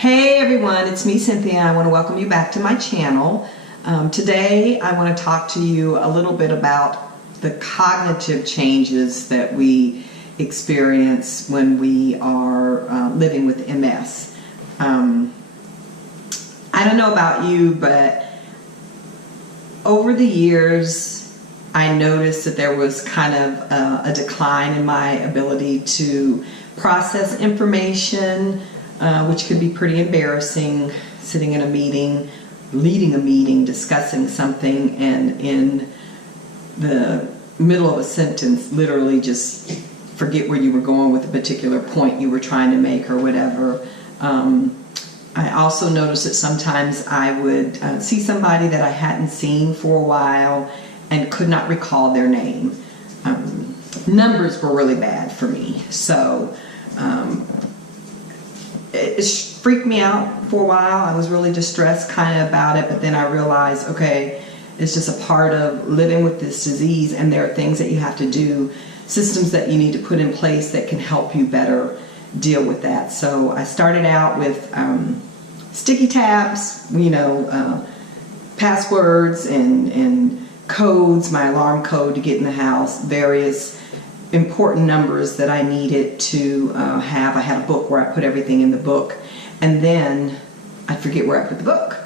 Hey everyone, it's me Cynthia. I want to welcome you back to my channel. Today I want to talk to you a little bit about the cognitive changes that we experience when we are living with MS. I don't know about you, but over the years I noticed that there was kind of a decline in my ability to process information, which could be pretty embarrassing, sitting in a meeting, leading a meeting, discussing something, and in the middle of a sentence, literally just forget where you were going with a particular point you were trying to make or whatever. I also noticed that sometimes I would see somebody that I hadn't seen for a while and could not recall their name. Numbers were really bad for me, so it freaked me out for a while. I was really distressed kind of about it, but then I realized, okay, it's just a part of living with this disease, and there are things that you have to do, systems that you need to put in place that can help you better deal with that. So I started out with sticky tabs, passwords and codes, my alarm code to get in the house, various important numbers that I needed to have. I had a book where I put everything in the book, and then I'd forget where I put the book.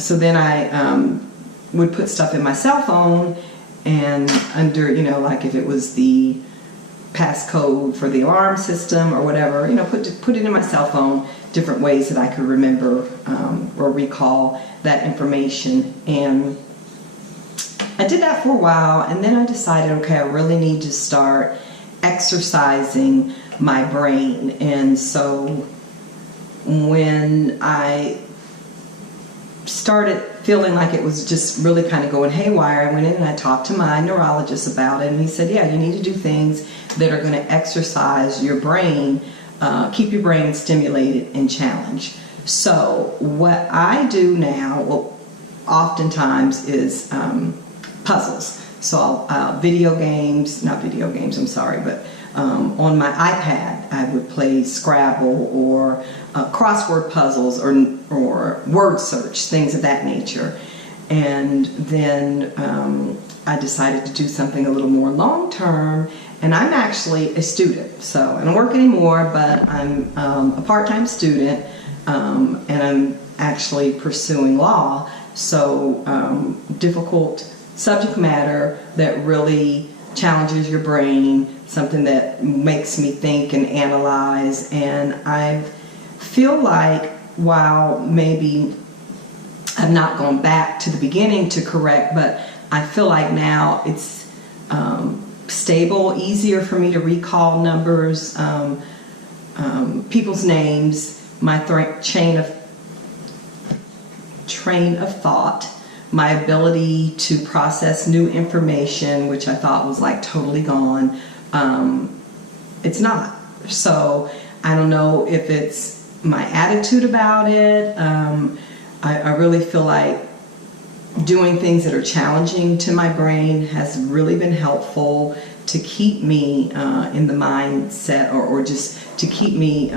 So then I would put stuff in my cell phone, and under, like if it was the passcode for the alarm system or whatever, put it in my cell phone, different ways that I could remember or recall that information. And I did that for a while, and then I decided, okay, I really need to start exercising my brain. And so when I started feeling like it was just really kind of going haywire, I went in and I talked to my neurologist about it, and he said, yeah, you need to do things that are going to exercise your brain, keep your brain stimulated and challenged. So what I do now, well, oftentimes is puzzles. So not video games, I'm sorry, but on my iPad I would play Scrabble or crossword puzzles or word search, things of that nature. And then I decided to do something a little more long term, and I'm actually a student. So I don't work anymore, but I'm a part-time student, and I'm actually pursuing law. So difficult subject matter that really challenges your brain, something that makes me think and analyze. And I feel like, while maybe I've not gone back to the beginning to correct, but I feel like now it's stable, easier for me to recall numbers, people's names, my train of thought, my ability to process new information, which I thought was like totally gone. It's not. So I don't know if it's my attitude about it. I really feel like doing things that are challenging to my brain has really been helpful to keep me in the mindset, or just to keep me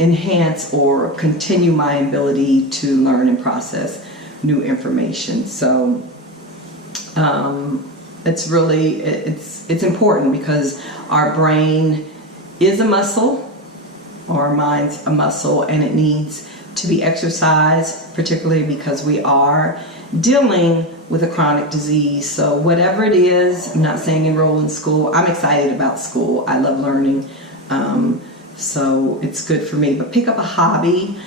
enhance or continue my ability to learn and process new information. So it's really, it's important, because our brain is a muscle, or our mind's a muscle, and it needs to be exercised, particularly because we are dealing with a chronic disease. So whatever it is, I'm not saying enroll in school. I'm excited about school. I love learning. So it's good for me. But pick up a hobby,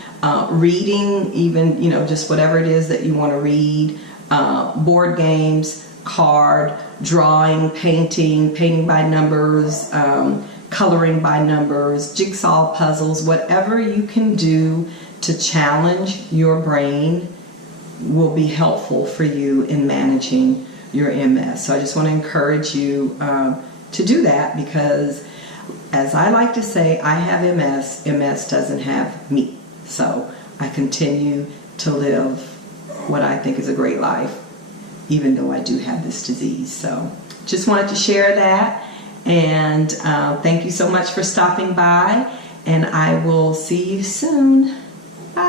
reading, even, just whatever it is that you want to read, board games, card, drawing, painting by numbers, coloring by numbers, jigsaw puzzles, whatever you can do to challenge your brain will be helpful for you in managing your MS. So I just want to encourage you to do that, because as I like to say, I have MS. MS doesn't have me. So I continue to live what I think is a great life, even though I do have this disease. So just wanted to share that. And thank you so much for stopping by. and I will see you soon. Bye.